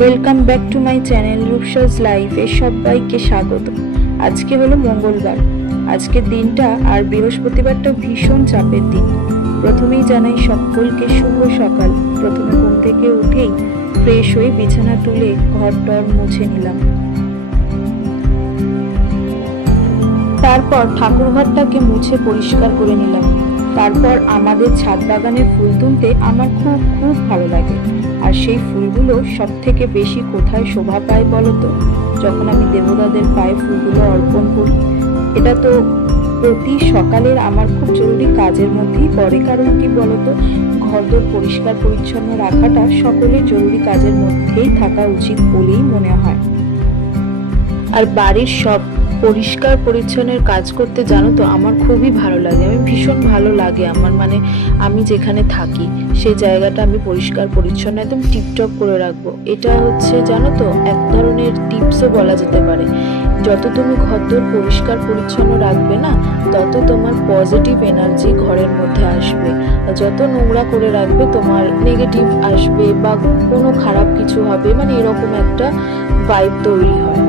Welcome back to my channel Rupsaj লাইফে সবাইকে স্বাগত। আজকে হলো মঙ্গলবার। আজকের দিনটা আর বৃহস্পতিবারটা ভীষণ চাপের দিন। প্রথমেই জানাই সকলকে শুভ সকাল। প্রথমে ঘুম থেকে উঠেই ফ্রেশ হয়ে বিছানা তুলে ঘর টর মুছে নিলাম। তারপর ঠাকুরঘরটাকে মুছে পরিষ্কার করে নিলাম। তারপর আমাদের ছাদ বাগানের ফুল তুলতে আমার খুব খুব ভালো লাগে। আর সেই ফুলগুলো সব থেকে বেশি কোথায় শোভা পায় বলতো? যখন আমি দেবতাদের পায়ে ফুলগুলো অর্পণ করি। এটা তো প্রতি সকালের আমার খুব জরুরি কাজের মধ্যেই পড়ে। কারণ কি বলতো, ঘরদোর পরিষ্কার পরিচ্ছন্ন রাখাটা সকলের জরুরি কাজের মধ্যেই থাকা উচিত বলেই মনে হয়। আর বাড়ির সব পরিষ্কার পরিচ্ছন্নের কাজ করতে জানো তো আমার খুবই ভালো লাগে। আমি ভীষণ ভালো লাগে আমার, মানে আমি যেখানে থাকি সেই জায়গাটা আমি পরিষ্কার পরিচ্ছন্ন একদম টিপটপ করে রাখবো। এটা হচ্ছে জানো তো এক ধরনের টিপসও বলা যেতে পারে। যত তুমি ঘরদোর পরিষ্কার পরিচ্ছন্ন রাখবে না, তত তোমার পজিটিভ এনার্জি ঘরের মধ্যে আসবে। যত নোংরা করে রাখবে তোমার নেগেটিভ আসবে বা কোনো খারাপ কিছু হবে, মানে এরকম একটা ভাইব তৈরি হয়।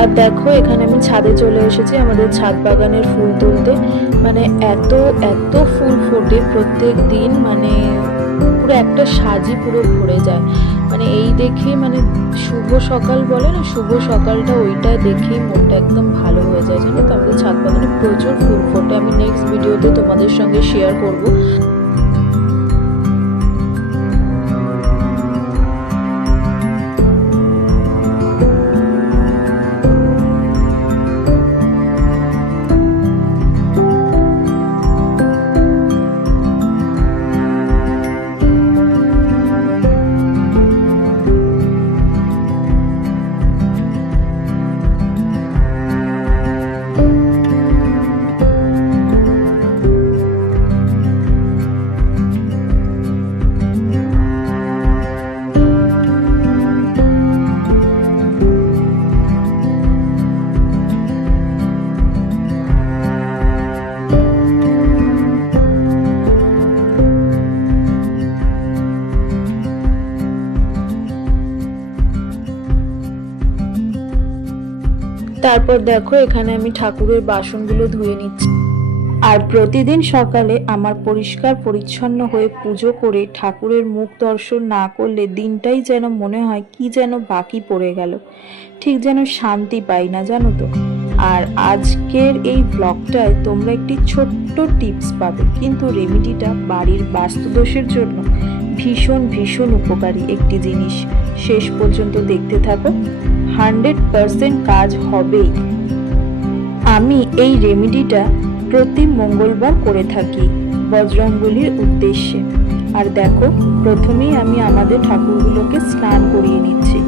আর দেখো এখানে আমি ছাদে চলে এসেছি আমাদের ছাদ বাগানের ফুল তুলতে। মানে এত এত ফুল ফোটে প্রত্যেক দিন, মানে পুরো একটা সাজি পুরো ভরে যায়। মানে এই দেখে মানে শুভ সকাল বলে না, শুভ সকালটা ওইটা দেখেই মনটা একদম ভালো হয়ে যায়। জানো তো আমাদের ছাদ বাগানে প্রচুর ফুল ফোটে। আমি নেক্সট ভিডিওতে তোমাদের সঙ্গে শেয়ার করবো। তারপর দেখো এখানে আমি ঠাকুরের বাসনগুলো ধুয়ে নিচ্ছি। আর প্রতিদিন সকালে আমার পরিষ্কার পরিচ্ছন্ন হয়ে পুজো করে ঠাকুরের মুখ দর্শন না করলে দিনটাই যেন মনে হয় কি যেন বাকি পড়ে গেল, ঠিক যেন শান্তি পাই না, জানো তো। আর আজকের এই ব্লগটায় তোমরা একটি ছোট্ট টিপস পাবে, কিন্তু রেমেডিটা বাড়ির বাস্তুদোষের জন্য ভীষণ ভীষণ উপকারী একটি জিনিস। শেষ পর্যন্ত দেখতে থাকো, 100% কাজ হবেই। আমি এই রেমেডিটা প্রতি মঙ্গলবার করে থাকি বজরংবলীর উদ্দেশ্যে। আর দেখো প্রথমেই আমি আমাদের ঠাকুরগুলোকে স্নান করিয়ে নিচ্ছি,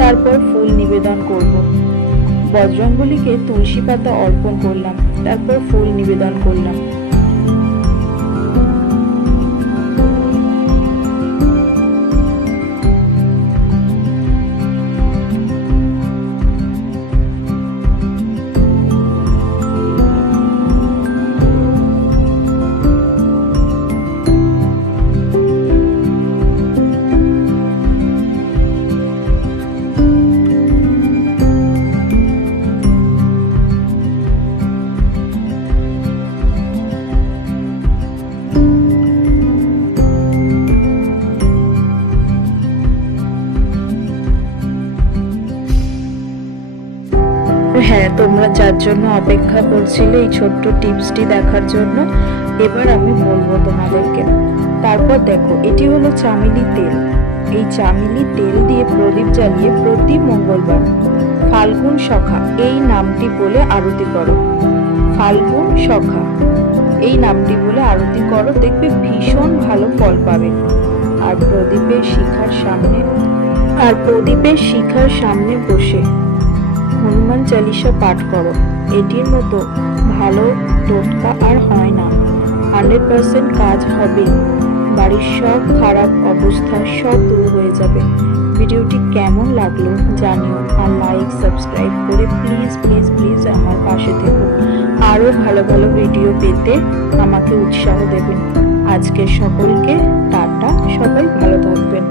তারপর ফুল নিবেদন করব। বজরংবলীকে তুলসী পাতা অর্পণ করলাম, তারপর ফুল নিবেদন করলাম। হ্যাঁ, তোমরা যার জন্য অপেক্ষা করছিলে এই ছোট্ট টিপসটি দেখার জন্য, এবার আমি বলবো তোমাদেরকে। তারপর দেখো এটি হলো চামেলি তেল। এই চামেলি তেল দিয়ে প্রদীপ জ্বালিয়ে প্রতি মঙ্গলবার ফাল্গুন সখা এই নামটি বলে আরতি করো। ফাল্গুন সখা এই নামটি বলে আরতি করো, দেখবে ভীষণ ভালো ফল পাবে। আর প্রদীপের শিখার সামনে বসে হনুমান চালিসা পাঠ করো। এটির মতো ভালো টোটকা আর হয় না। 100% কাজ হবে। বাড়ির সব খারাপ অবস্থা সব দূর হয়ে যাবে। ভিডিওটি কেমন লাগলো জানিও, আর লাইক সাবস্ক্রাইব করে প্লিজ প্লিজ প্লিজ আমার পাশে থেকো। আরো ভালো ভালো ভিডিও পেতে আমাকে উৎসাহ দেবেন। আজকে সকলকে টাটা, সবাই ভালো থাকবেন।